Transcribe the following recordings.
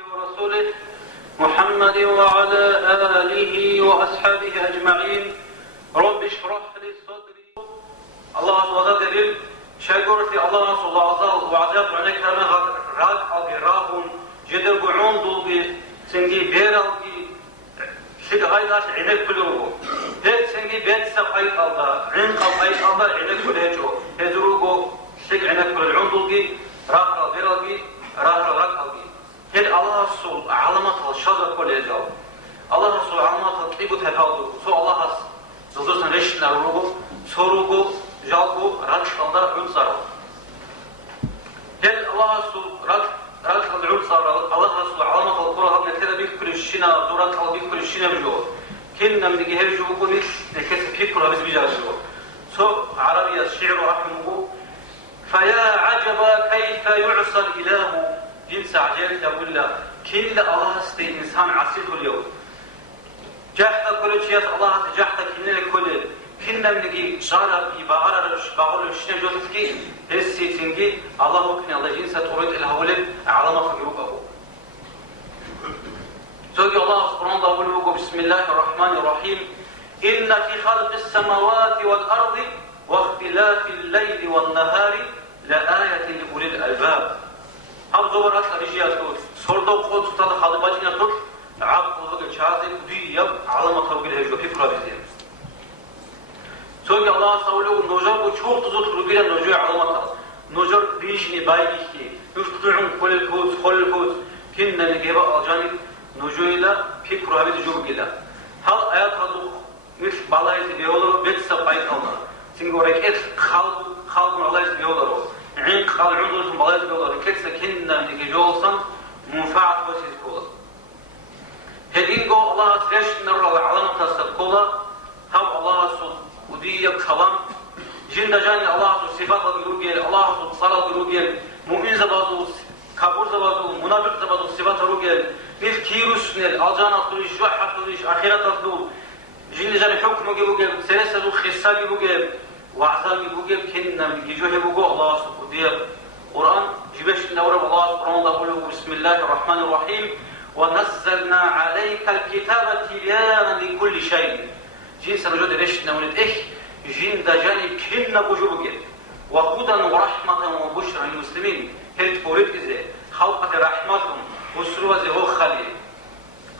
ورسوله محمد وعلى آله وأصحابه أجمعين. رب اشرح لي صدري. الله سبحانه وتعالى شكر في الله سبحانه وتعالى عنك أنا راد أجراهم جدر بعون دوبي سنجي بيرالجي شد غير عنك كله هاد سنجي بيت سقيت الله عن قبيت الله عنك كله جو هدروجو شد عنك كل العون دوبي راح بيرالجي راح ألجي هاد الله سبحانه علامة الشجر كله جو الله سبحانه علامة طيب تفاضل سو الله زوجنا رشنا روجو سوروجو جالجو رش الله عصر هاد الله سبحانه رأيت العود صار الله سبحانه علامة القرآن نتلا بكل الشنا دورات الله بكل الشنا بجو كنا من جهة جو بقول نكسب فكرة بس بيجاسو سو عربي الشعر رحمه فيا عجبا كيف يعصى الإله جنس عجيب تقول له كل الله استي إنسان عسيره اليوم جحت كل شيء الله جحت كنا الكل كنا من جي شارع بغار الشنا جو تفكي هسي تنجي الله ممكن الله جنس تورد الهولد علامة فجروبه. سوى الله سبحانه وتعالى بسم الله الرحمن الرحيم إن في خلق السماوات والأرض واختلاف الليل والنهار لآية لأولي الألباب. هم زورات الرجال تقول صردوا قوت تطلع خالباتنا تقول عقل الشاذ دياب علامة فجروبه جو في فرابيزين. سوى الله سبحانه نجار وشوق تزود رجال نجار علامة نجار بيجني بايجي يشترون كل الكوز كنا نجيب الجانب نجويلا فكر هذا الجوب كده هل آيات هذا مثل بالله يسبيولر بيت سبعين الله سنقولك إيه خالق من الله يسبيولر عين خالق عندنا من الله يسبيولر كيف كنا نجيجولسا منفعة وسيد كولا هدينكو الله تريش نرى العالم تستقولا هم الله ودي كلام جند جاني الله صفات الرجال الله صلاة الرجال مؤمن زبادو كابور زبادو منافق زبادو صفات الرجال نيل كيروس نيل أجانا تريش جوحة تريش آخرة تطلو جند جاني حكم جبوجل سلسلة خصال جبوجل وعزال جبوجل كنا يجوه بوجو الله سبحانه قرآن جبش نورب الله سبحانه وتعالى بسم الله الرحمن الرحيم ونزلنا عليك الكتاب تبيانا لكل شيء جنس رجود ريش نونت جند جانب كنا بوجوبك وهدى ورحمة وبشرى للمسلمين هل تقولت إذا خلقت رحمتهم وسروة زهو خلي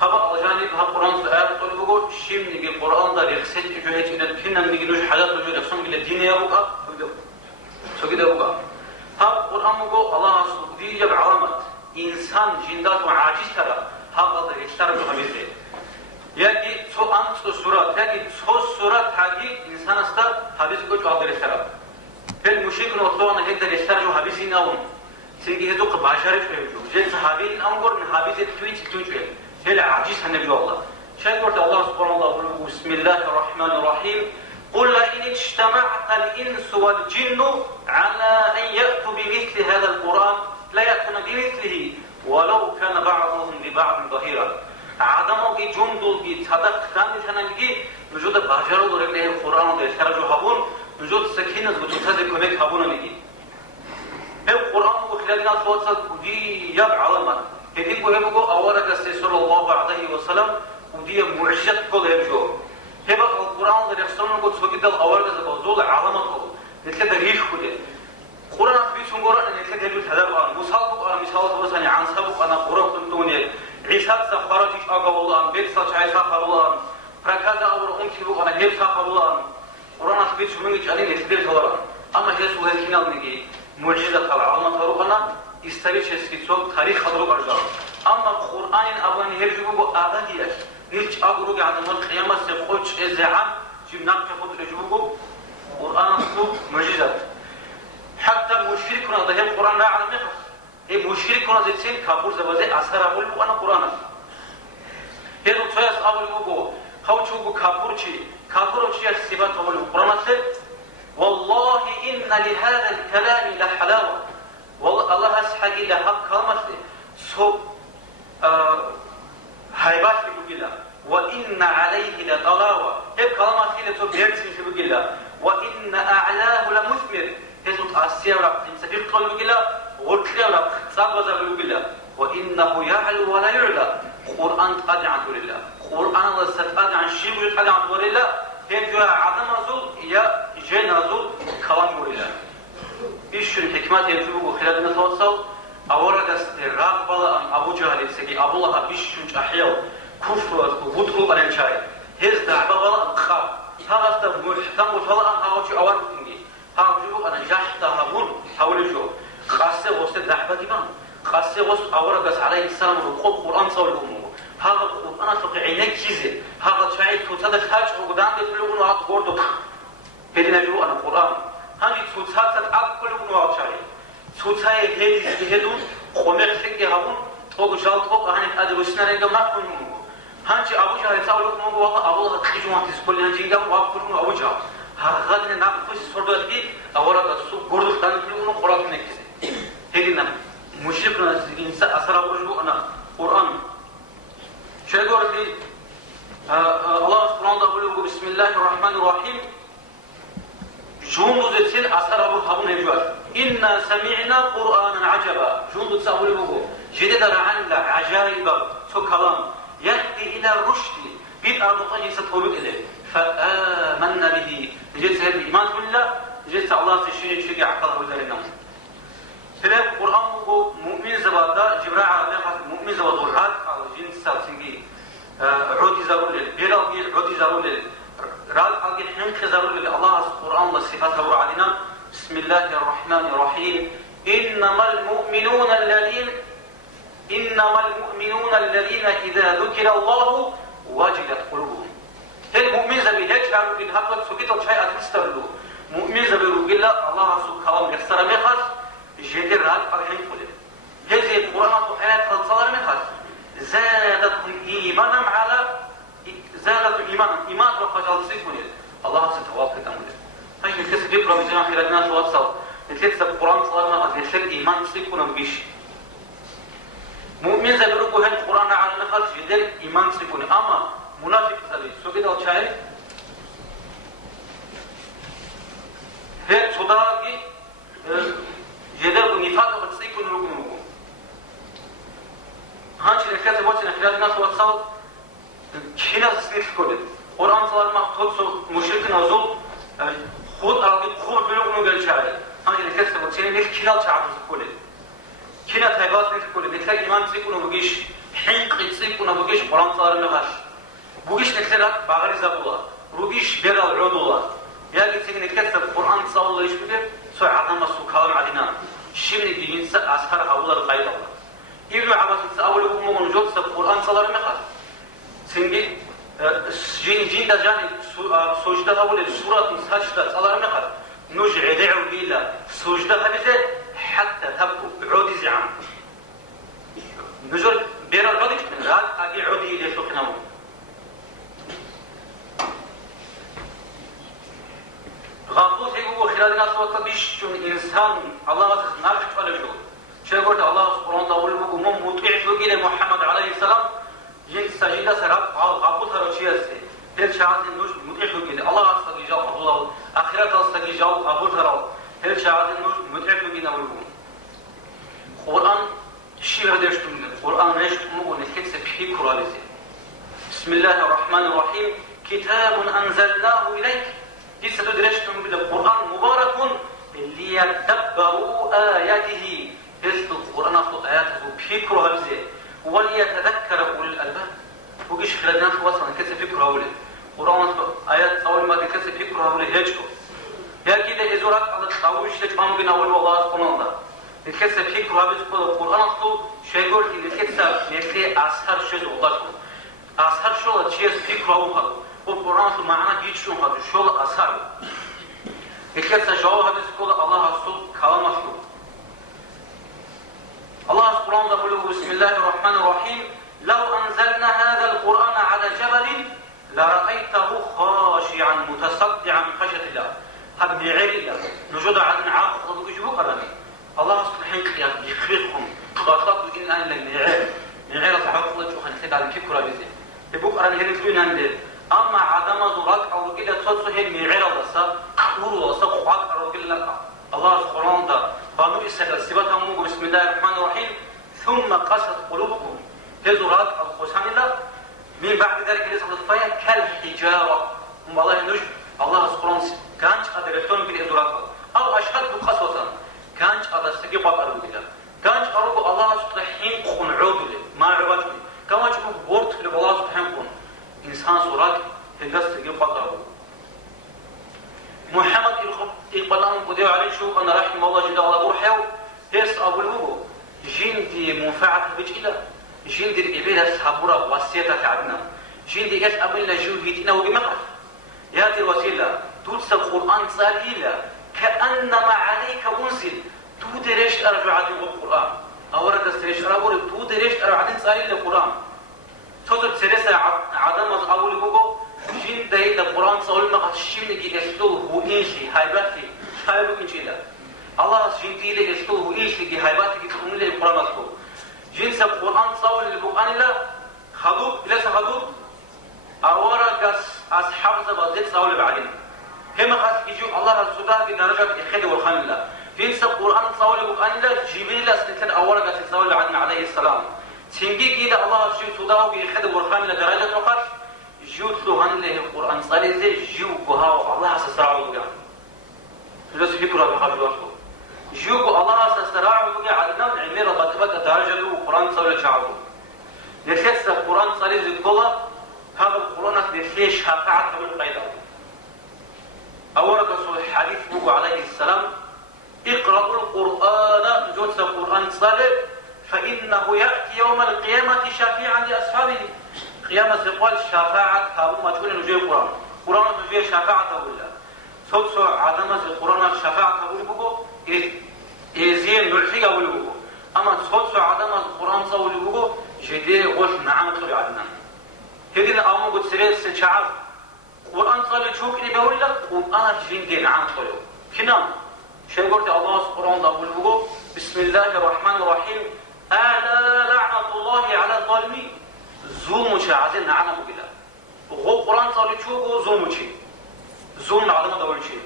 هبا الجانب ها قرآن سؤال طلبه شم نجي القرآن ده يخسد جهة إن كنا نجي نوش حاجات نجي نفسهم إلى الدين يا بقى سو كده بقى ها القرآن مقول الله سبحانه يجب علامة إنسان جندات وعاجز ترى هذا ده يشترك بهذه يعني سو أنت سورة يعني سو سورة هذه إنسان استر حبيس كوج عبد السلام فالمشرك نطلعنا هيدا يسترجو حبيسين أون سيجي هذوك بعشرة فيجو جل صحابين أمور من حبيس تويت هلا عجيز النبي الله شكرت الله سبحانه وتعالى بسم الله الرحمن الرحيم قل إن اجتمعت الإنس والجن على أن يأتوا بمثل هذا القرآن لا يأتون بمثله ولو كان بعضهم لبعض ظهيرا عدمو کی جمدو کی صدق خاندی ثانن کی وجود باجرو درگنه القرآن ده شرجو هبون وجود سکینه وجود کمک هبون میگی هم قرآن کو خلالنا صوت ودي يب علامات هدين کو هم کو اورك صلى الله عليه وسلم ودي معجزات كل هبجو هبه القرآن ده رسولنا کو سوكيد الاورك زبوزول علامات کو مثل تاريخ كده قرآن في سنغورا ان مثل هدول هذا مثال مثلا عن سبق انا قرأت توني عيسى سفرتش أقولان بيت ساش عيسى قبولان ركضا أور أنتبه أنا هيب سقبولان قرآن أثبت شو منك عليه نتبه ثوران أما يسوع هالكلام نجي معجزة العالم تروحنا يستويش يسكتوا تاريخ خضرو برجع أما القرآن أبوان هيب جبوا أبدية نيج أقولوا عن يوم القيامة سيقولش إزعام جمناك تأخذ رجبوا قرآن أصله معجزة حتى مشركنا ده القرآن لا على مخص مشركون زين كابور زبادة أثر أقول أنا قرآن هذا تواس أقول بقول خوشوا كابور شيء السبات أقول قرآن والله إن لهذا الكلام لحلاوة والله الله أسحق إلى حق كلمة سو هيبات بقوله وإن عليه لطلاوة هذا كلمة هي تبيرتين في بقوله وإن أعلاه لمثمر هذا أسير رب سبيل قلب بقوله غرقله رب صعب وزبل بقوله وإنه يعلم يعلو ولا يعلى قرآن تقدع عن دور الله قرآن الله ستقدع عن شيء وجود قدع عن دور الله hem diyor adam azul ya jen azul kalan gorilla. İşin hikmet evci bu hiladına sorsal avara gaste ragbala Abu Cehil segi Abdullah bişün çahyav kufru vutru alen çay. Hez da'ba bala khaf. Hagasta muhtam mutala an hawchi awar tingi. Hawju ana jahta habun hawlijo. Khasse goste da'ba diban. Khasse gos avara gas alayhi salam Qur'an sawlumu. هذا القرآن تقع عينك كذا هذا شيء توصل تحتاج وقدام يطلقون وعد قردك بدنا نجوا أنا القرآن هذه توصل تتعب كل وعد شيء توصل هدو خمر فيك هون توق جال توق هني أدري وسنا رجع ما كلهم هني أبو جهل يسألوا لكم والله أبو الله تخرجوا عن تسكول نجينا وأكلهم أبو جهل هذا نقص صردوا دي أورا تسوق قردك تاني يطلقون قرآن نكذا هدينا مشركنا إنسان أسرع وجوه أنا القرآن شو يقول لي الله سبحانه وتعالى بسم الله الرحمن الرحيم جندو زين أثر أبو هابون هجوار إنا سمعنا قرآنا عجبا جندو تسأول بقول جدد رعان لا عجائب سو كلام يهدي إلى الرشد بيد أرضه يستطلق إليه فآمنا به جد سهل الإيمان بالله جد الله سيشيني تشجع عقله ودارنا فلا القرآن بقول مؤمن زبادة جبراء عربي مؤمن زبادة الراد على جنس سالسنجي عودي زارول بيرالجي عودي زارول رال ألجي حنك زارول الله القرآن والصفات هو علينا بسم الله الرحمن الرحيم إنما المؤمنون الذين إذا ذكر الله وجلت قلوبهم هل مؤمن زبي هيك شعروا بين هذا سكيت وشيء أتسترلو مؤمن زبي رجل الله سبحانه يكسر مخاص جدير رال ألحين قلب هذه القرآن وحياة الصلاة مخاص زادتهم إيمانا على زادتهم إيمان وخجل سيكون الله ستوافق أمره هاي نتكسب يقرأ مجمع خلالنا شو أتصل نتكسب القرآن صلى الله عليه وسلم إيمان سيكون بيش مؤمن زي بيقول هن القرآن على نخل جدير إيمان سيكون أما منافق زي سوكيد أو شاي هي صداقي جدير نفاق بتسيكون ركنه هانش الكاتب وجهنا خلال الناس وصل كنا سنيف كله قرآن صار ما خود مشركنا وزول خود أرضي خود بلغنا بالشارع هانش الكاتب وجهنا نيف كنا تعرف كله كنا تهباس نيف كله نتلاقي إيمان تسيكونا بقيش حين قيد تسيكونا بقيش قرآن صار مغاش بقيش نكسرات بعغري زبولا رقيش بيرال عدولا يا قلت نكسر قرآن صار الله يشبه سوى عظم السكال علينا شمن الدين أسهر حول القيد الله ابن عباس أول أمم الجود سب القرآن صلى الله عليه وسلم سنجي جين ده جاني سجدة أول السورة سجدة صلى الله عليه وسلم نجع دعو إلى سجدة هذه حتى تبكو عودي زعم نجر بير العودي من راد أجي عودي إلى شو خنامو غافوس هو خلال الناس وقت بيش شو إنسان الله عز وجل نارك ولا شو شو قلت الله سبحانه وتعالى ومن مطيع توجيه محمد عليه السلام جن سجدة سراب غابوس هرشيا سه هل شاهد النوش مطيع توجيه الله استجيب الله آخرة استجيب غابوس هراو هل شاهد النوش مطيع توجيه نقوله القرآن شيء هذا يشتمل القرآن يشتمل ونكتب فيه كرالته بسم الله الرحمن الرحيم كتاب أنزلناه إليك جس تدرشتم بالقرآن مبارك ليتدبروا آياته هذا القرآن أصل آياته بفكره هذه وليتذكر أولي الألباب وقيش خلال الناس وصلنا كسر فكره أولي القرآن آيات أول ما كسر فكره أولي هجكو يا كده إزورات على التعويش تجمع بين أول والله سبحانه وتعالى الكسر فكره هذا القرآن أصله شيء يقول إن الكسر يكفي أسهل شيء وضعه أسهل شيء فكره أولي والقرآن معنا جيد شو هذا شو أسهل الكسر جواب هذا القول الله رسول كلام مشهور الله سبحانه وتعالى بسم الله الرحمن الرحيم لو أنزلنا هذا القرآن على جبل لرأيته خاشعا متصدعا من خشية الله هذا بغير الله نجد عن عاقل وجهه قرني الله سبحانه وتعالى يخبركم تخاطبوا إن أنا لغير صحابة الله شو خنسيت على كيف كرا بيزي تبوك أنا هذي تقول عندي أما عدم ذراك أو كده تصحى مغير الله صار قولوا صار قاعد أو كده الله سبحانه وتعالى بنو إسرائيل سبتهم بسم الله الرحمن الرحيم ثم قست قلوبكم هزورات القسم لا من بعد ذلك ليس الطفايا كالحجارة والله نج الله سبحانه كانش أدريتون بالهزورات أو أشهد قسوة كانش أدرستي بقر بيلا كانش أروق الله سبحانه خن عودله ما عبادله كما تقول بورت لله سبحانه إنسان صورات هندسة بقر محمد إقبالهم قدير عليه شو أنا رحمه الله جل وعلا بروحه هس أبو الوجو جندي منفعة بجيلة جندي الإبلة سحبورة وسيلة تعبنا جندي إيش أبلنا جوهيتنا وبمقف هذه الوسيلة تدرس القرآن صاليلة كأنما عليك أنزل تدريش أرجع عن القرآن أورد تدريش أرجع تدريش أرجع عن صاليلة القرآن صوت سرسة عدم أول الوجو جندي القرآن صال ما قشيني يسلوه وإنشي هايباتي هايبو إنشيلا الله جندي له يسلوه وإنشي هايباتي كتقوم له القرآن أسلوه جنس القرآن صال البقان لا خدوب ليس خدوب أورا أصحاب زبادة صال بعدين هم خاص يجوا الله السوداء بدرجة يخد والخان الله جنس القرآن صال البقان لا جبريل أسنتن أورا صال بعدين عليه السلام تنجي كده الله السوداء ويخد والخان لدرجة وقت جوت له هن له القرآن صار زي جو بها الله سسرعه وجا لذا فكرة بحاجته جو الله سسرعه وجا عدنا عمير بتبقى درجة له القرآن صار شعبه نفس القرآن صار زي كله هذا القرآن نفسه شفاعة من قيده أورد رسول الحديث بقى عليه السلام اقرأوا القرآن جوت القرآن صار فإنه يأتي يوم القيامة شفيعا لأصحابه قيامة سقوال شفاعة هابو ما تقول نجي القرآن القرآن نجي شفاعة تقول له صوت عدم القرآن شفاعة تقول بقو إزين نلحق أقول بقو أما صوت عدم القرآن تقول بقو جدير غش نعم تقول عدنا هذين أمو قد سرير سنشعر القرآن تقول شوك إني بقول لك القرآن جدير نعم تقول كنا شيء قلت الله سبحانه تقول بقو بسم الله الرحمن الرحيم ألا لعنة الله على الظالمين زوم عادل نعم بلا وهو قرآن صار يشوفه زوم شيء زوم عدم دول شيء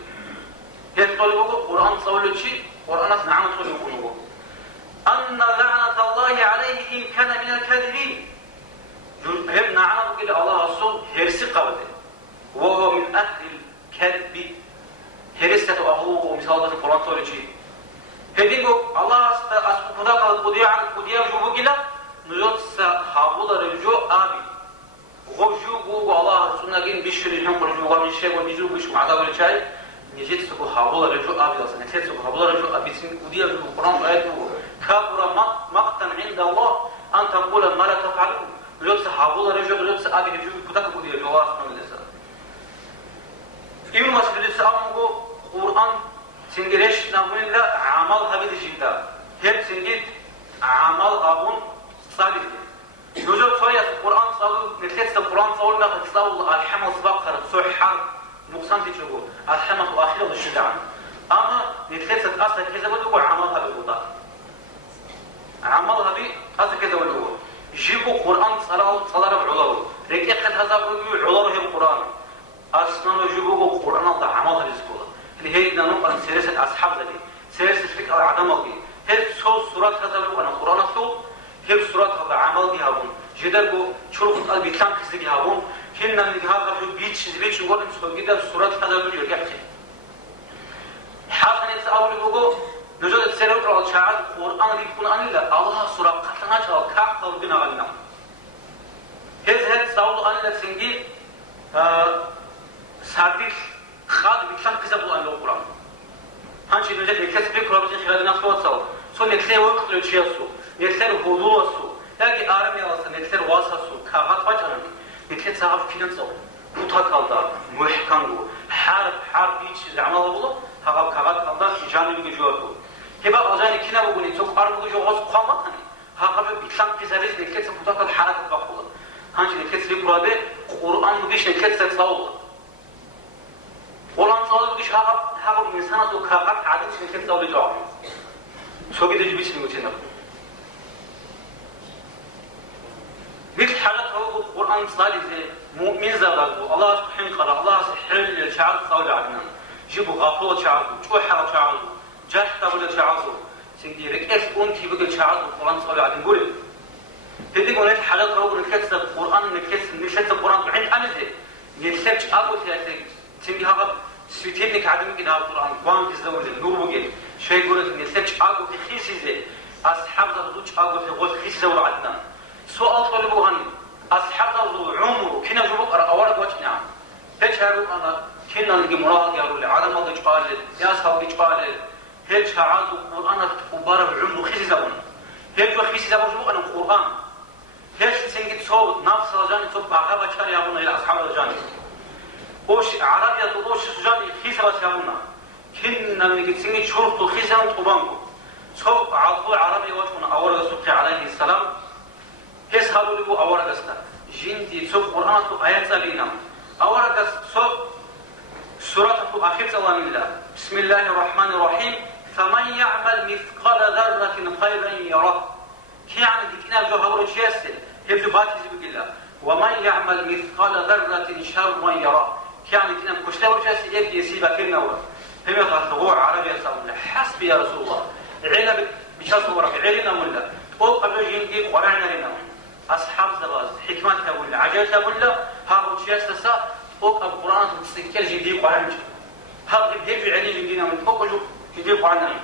يطلبه قرآن صار شيء قرآن نعم تقوله أن لعنة الله عليه إن كان من الكاذبين هم نعم بلا الله رسول هرس قبله وهو من أهل الكذب هرسته أهوه ومثال القرآن صار شيء هديكو الله أسقطها القدير جوه كلا نجوت حابولا رجو آبي وجو بوجو الله سنة جين بيشري هم رجو قام يشيء ونجو بيشو معدا ولا شيء نجيت سكو حابولا رجو آبي أصلا نجيت سكو حابولا رجو آبي سين قدير في القرآن آياته كبر مقتا عند الله أن تقول ما لا تفعله نجوت حابولا رجو نجوت آبي رجو كتك قدير جواه سبحانه الله إبن مسعود السلام قرآن سنجريش نقول لا عمل هذه جدا هب سنجد عمل أبون صادق يوجد شوية القرآن صار نتلت القرآن صار ما تصور الحمص بقر صحة نقصان تجوه الحمص وآخره الشجاع أما نتلت أصل كذا بدو عملها بالوضع عملها بي أصل كذا بدو جيبوا القرآن صلاة بعلاه ركيقة هذا بدو علاه القرآن أصلا جيبوا القرآن ضع عملها بالسكولة اللي هي نقطة سيرة أصحاب ذلك سيرة فكرة عدم الله هل سورة هذا بدو أنا القرآن أصله هل سورة هذا عمل بيهابون جدرجو شروط قلبي تام كذي بيهابون كنا من هذا في بيتش نقول إن جدا سورة هذا بيجي يحكي حاصل أول لوجو نجود السيرة على شعار القرآن يكون أن الله سورة قتلنا جوا كعب بنا غنم هذا سأول أن لا سنجي سادس خاد بيتام كذا بقول أن القرآن هنشي نجد نكتب بكرة بس خلال الناس توصل سو نكتب وقت للشيء نكتب هدوء سو لكن أرمي أصلا نكتب واسع سو كهات بجرا نكتب سعف كنن سو متكالدا محكمو حرب بيتش عمل الله هذا كهات كالدا جانب الجواب كبار أجاني كنا بقولين سو أربعة جواز قامتني هذا بيتلام كزاريس نكتب متكال حركة بقوله هنشي نكتب بكرة قرآن مبيش نكتب ساول قرآن ساول مبيش هذا الإنسان سو كهات عادي نكتب ساول جواب شو كده جبيش نقولين مثل حاجات هو القرآن صالح زي مؤمن زادوا الله سبحانه وتعالى الله سحل الشعب صالح عدنا جيبوا غافلة شعبه شو حرة شعبه جاهد ولا شعبه سنديرك إيش أنتي بقى شعبه القرآن صالح عدنا قولي تدي قولي حاجات عجل كروب نكتس القرآن نكتس القرآن بعند أمزه نكتس أبو ثلاثة تنجي هذا سويتين كعدم كده القرآن قام تزوج نور بقول شيء يقول نكتس أبو في خيسيزه أصحاب ذا أبو في غول خيسيزه ولا عدنا سؤال طلبوا هني أصحاب ذا عمره كنا جبوا أورد وجهنا هتشارو أنا كنا نجي مراد يا رولي عدم هذا جبال يا أصحاب جبال هتشارو القرآن وبارك عمره خيسيزه هيك خيسيزه برجو أنا القرآن هيش سنجد صوت نفس رجاني صوت بعقبة كاري أبونا إلى أصحاب رجاني وش عربية وش سجاني خيسة بس يابونا كنا نجد سنجد شرط خيسة وطبانكو صوت عطول عربي وجهنا أورغ سبحانه عليه السلام هيس هالو لبو أورغ استا جندي صوت قرآن تو آيات سبينا أورغ صوت سورة أخير سلام الله بسم الله الرحمن الرحيم فمن يعمل مثقال ذرة خيرا يره يعني ديكنا جو هورو شيسل يبدو باتي بالله ومن يعمل مثقال ذرة شرا يره يعني ديكنا كشتاو شيسل يبدي يسيبا كلنا ورا هم يغلطوا عربي يسمون حسبي يا رسول الله عينا بشاص ورا عينا ولا او قبل يندي قرانا لنا اصحاب زواج حكمتها ولا عجلتها ولا هاو شيسل سا او القران تسكل جدي قرانا هذا بيجي عليه جدينا من فوق جدي قرانا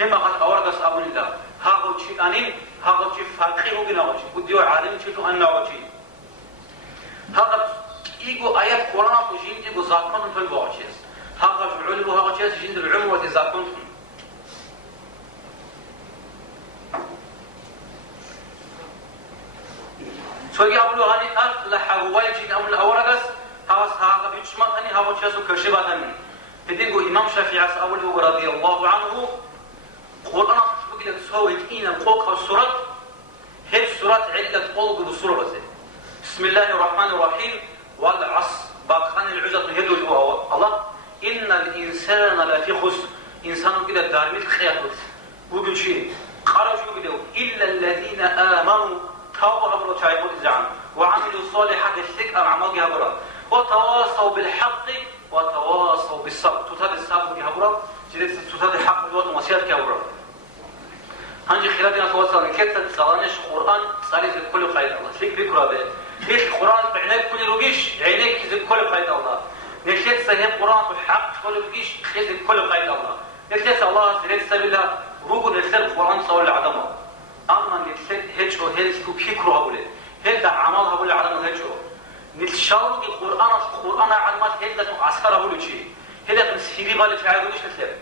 هم قد اورغس ابو الله هاو شيء انين هذا شيء فقيه وجناوي وديو عالم شيء أنه شيء هذا يجو آيات قرآن وجين يجو زاكون في الباشيس هذا العلم وهذا شيء جند العلم وتزاكون سوي يقولوا هني أفلح هوايجين أو الأورقس هذا بيجمع هني هذا شيء كشبه هني تدينكو إمام شافعي أوله رضي الله عنه قرآن بقول سوي إينا فوق السورة هي سورة علة قلب السورة بسم الله الرحمن الرحيم والعصر باقان العزة يدل الله إن الإنسان لفي خسر إنسان كده دارميت خياطات وقل شيء قالوا شو بدو إلا الذين آمنوا توبوا أمروا تعيبوا الزعم وعملوا الصالحات الثقة أعمالها برا وتواصوا بالحق وتواصوا بالصبر تتابع الصبر كهبرا جديد تتابع الحق بالوقت ومسيرك كهبرا هنجي خلافنا توصل لكتة صلانش القرآن صارت كل خير الله فيك بكرة به ليش القرآن بعناك كل لوجيش عينيك يزيد كل خير الله نكتة سهل القرآن وحق كل لوجيش يزيد كل خير الله نكتة الله سهل سبيله روجو نكتة القرآن صور العدمة أما نكتة هجو هلسكو بيكرو هؤلاء هذا عمل هؤلاء عدم هجو نتشاور القرآن علمات هذا عسكر هؤلاء شيء هذا مسيري بالي تعالوش كثير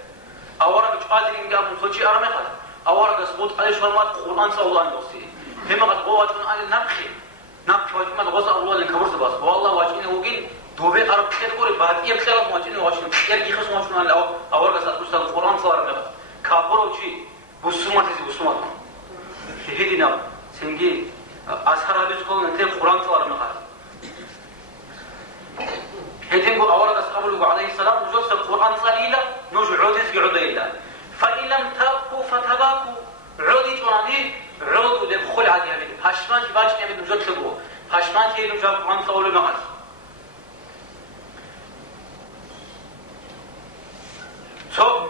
أورا بتقادر إنجاب مخرجي أرمقة أورا قصبوت على شو ما القرآن صلى الله عليه وسلم هم قد قوات من آل نبخ واجمع الغزة الله اللي كبرت بس والله واجينا وجين دوبي أرب كثير قولي بعد يوم كثير واجينا واجينا كثير يخص واجينا على أورا قصبوت القرآن صلى الله عليه وسلم كابرو شيء بسمة بسمة هدينا سنجي أسهر هذا يقول نتي القرآن صلى الله عليه وسلم هدين أورا قصبوت عليه السلام نجوز القرآن صليلا نجو عودس في عوديلا فإن لم تبقوا فتباكوا عودي تونادي عودوا لبخل عادي هذي هشمان تباش نبي نجود تبغوا هشمان تيجي نجاب قرآن صلوا لمعه سو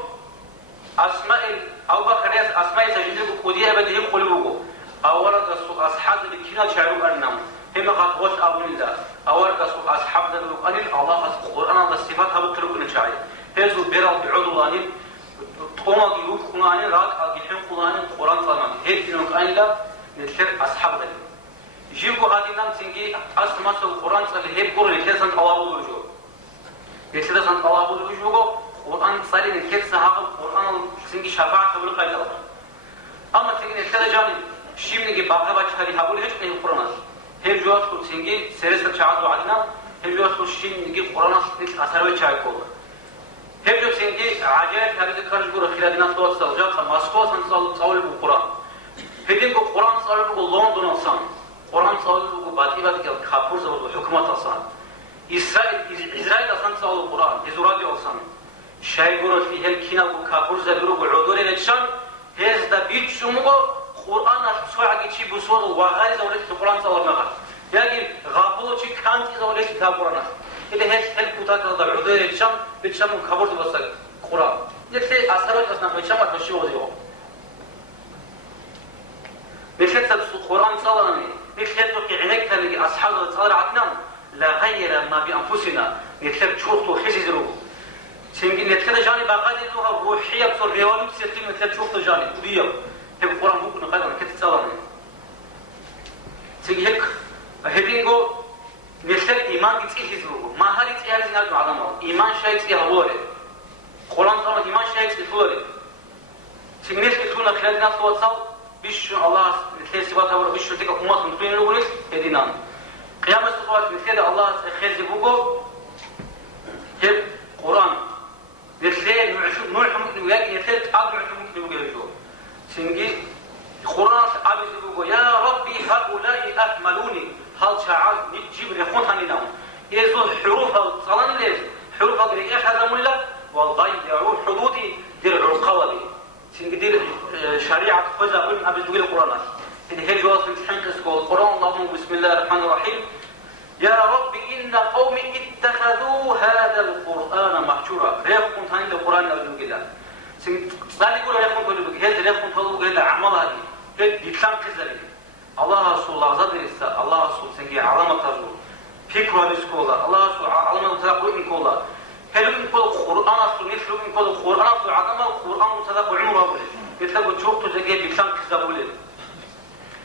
أسماء أو بكريس أسماء سجدوا بقودية بديه قلبوا أورد أصحاب الكينا شعروا أنهم هم قد وش أبو الله أورد أصحاب القرآن الله القرآن الصفات هذا تلوك نشاعي هذو بيرال بعضو أنين توما يروح قرآن راك أجيهم قرآن القرآن صلنا هيك إنه قايلا نشر أصحاب ذلك يجيبوا هذه نام سنجي أسماء القرآن صلى هيك قرآن كذا الله بوجوه كذا سنت الله بوجوه قرآن صلي نكذا هذا القرآن سنجي شفاعة قبل قايلا أما سنجي كذا جاني شيء منك باقي باشهري هقول هيك من القرآن هيك جوات كل سنجي سرسة شعاد وعدنا هيك جوات كل شيء منك القرآن أثر وجهه كله هبجو سنجي عجائب هذه كارج بورا خلادنا صوت سالجات ماسكو سنصال صول بالقرآن هدين كو قرآن صول باللندن أصلا قرآن صول بالباتي بات كابور صول بالحكومة أصلا إسرائيل أصلا صول بالقرآن إزرائيل أصلا شيء بورا في هالكينا وكابور زبرو بعودور نشان هذا بيت شمو قرآن صول عجيب شيء بصور وغاز زولت القرآن صول مغا يعني غابلو شيء كانت زولت كابورنا إذا هل كتات هذا العذر الشام بالشام خبرت بس القرآن يكفي أثرات أصلا بالشام وتمشي وزيه نشهد القرآن صلاني نشهد عينك اللي أصحاب الصلاة عتنا لا غير ما بأنفسنا نشهد شوفته خزيزرو سنجي نشهد جاني باقي لها روحية بصور ريوان سيستم نشهد شوفته جاني وديا هي القرآن ممكن نقدر كتير صلاني سنجي هيك هدينغو نشهد إيمان يتيجزرو ما هل يتيجز نالك علمه إيمان شيء يتيجزرو القرآن صلى إيمان شيء يتيجزرو سنجي نشهد شونا خلال ناس توصل بيش الله مثل سبات هورا بيش تلك أمات مسلمين لغنيس يدينان قيام السقوات مثل الله خيزي بوغو هب قرآن مثل نوع حمد وياك مثل تعب حمد وياك سنجي قرآن عبد بوغو يا ربي هؤلاء أكملوني هل شعال نجيب رخون هنيناهم يزو حروف الصلان ليز حروف الرئيح هذا ملا وضيعوا حدودي درع القوالي سنقدر شريعة خذها من قبل تقول القرآن إن هي جواز امتحان كسكول القرآن اللهم بسم الله الرحمن الرحيم يا رب إن قومي اتخذوا هذا القرآن محجورا ريخون ثاني القرآن أبدو كده سنقدر يقول ريخون تقول هذا ريخون تقول هذا عمل هذه هذا يتلام كذلك الله رسول الله زاد لسه الله رسول سنجي علامة تزور فكرة لسكولا الله رسول علامة تزور إن كولا هل يمكن القرآن أصله نفسه يمكن القرآن أصله عدم القرآن مصدق عمره أولي يتلقوا تشوفوا زكاة بكلام كذاب أولي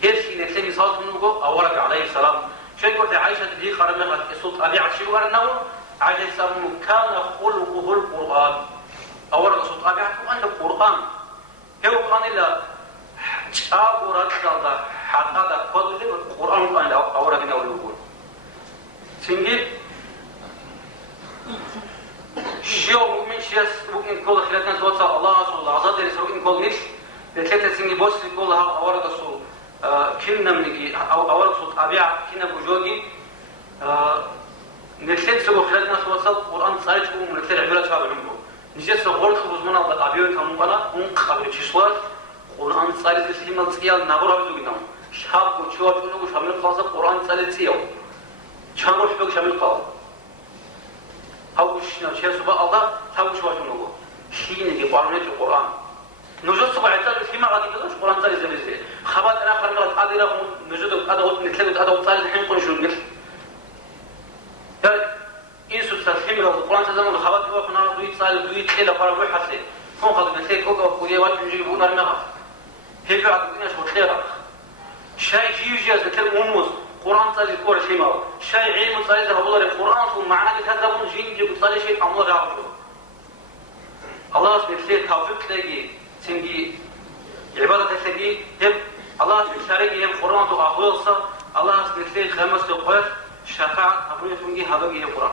هيش نتلقي صلاة منه أورك عليه السلام شيء قلت عائشة تدي خرمت صوت أبي عشير ورناه عائشة السلام كان خلقه القرآن أورك صوت أبي عشير أنت القرآن هو قال إلا أبو رجل حتى قد القرآن قال أورك نقول سنجي شيء مؤمن شيء ممكن كل خلال ناس وصل الله صلى الله عليه وسلم ممكن كل نفس بثلاثة سنين بوس كلها أورد الصل كنا منجي أو أورد صوت أبيع كنا بوجودي نثلث سو خلال ناس وصل القرآن صارت من نثلث عبارة شاب عمره نجلس سوغل خبز منا أبيع كم قنا قبل تشوار القرآن صارت السلمة تسيال نبورة بدوينا شاب وشوار كله شامل خاصة القرآن صارت سيال شامل حبك شامل خاص هاوش شيء سبحان الله هاوش واجنوه شيء نجي قارنة القرآن نجد سبعة عتال في ما غادي بدوش القرآن صار يزبزه خبات أنا آخر مرة أديره نجد أدوات نتلقى أدوات صار الحين كل شيء مثل يعني إنسو تسلم له القرآن تزمن الخبات هو كنا دويت صار دويت إلى قارب وحسي فون قد نسيت أوقف ويا واحد يجي بقول أنا ما هي بعد الدنيا شو خيرك شيء يجي يزكى موموس القرآن صار يقول شيء ما شيء علم صار يذهب الله القرآن ثم معنا كتابون جين يقول صار شيء أمور يعرفه الله سبحانه وتعالى توفيق تلاقي سنجي عبادة تلاقي يب الله سبحانه وتعالى يب القرآن تأخذه الله سبحانه وتعالى خمس تقوى شفاعة أبوي سنجي هذا جه القرآن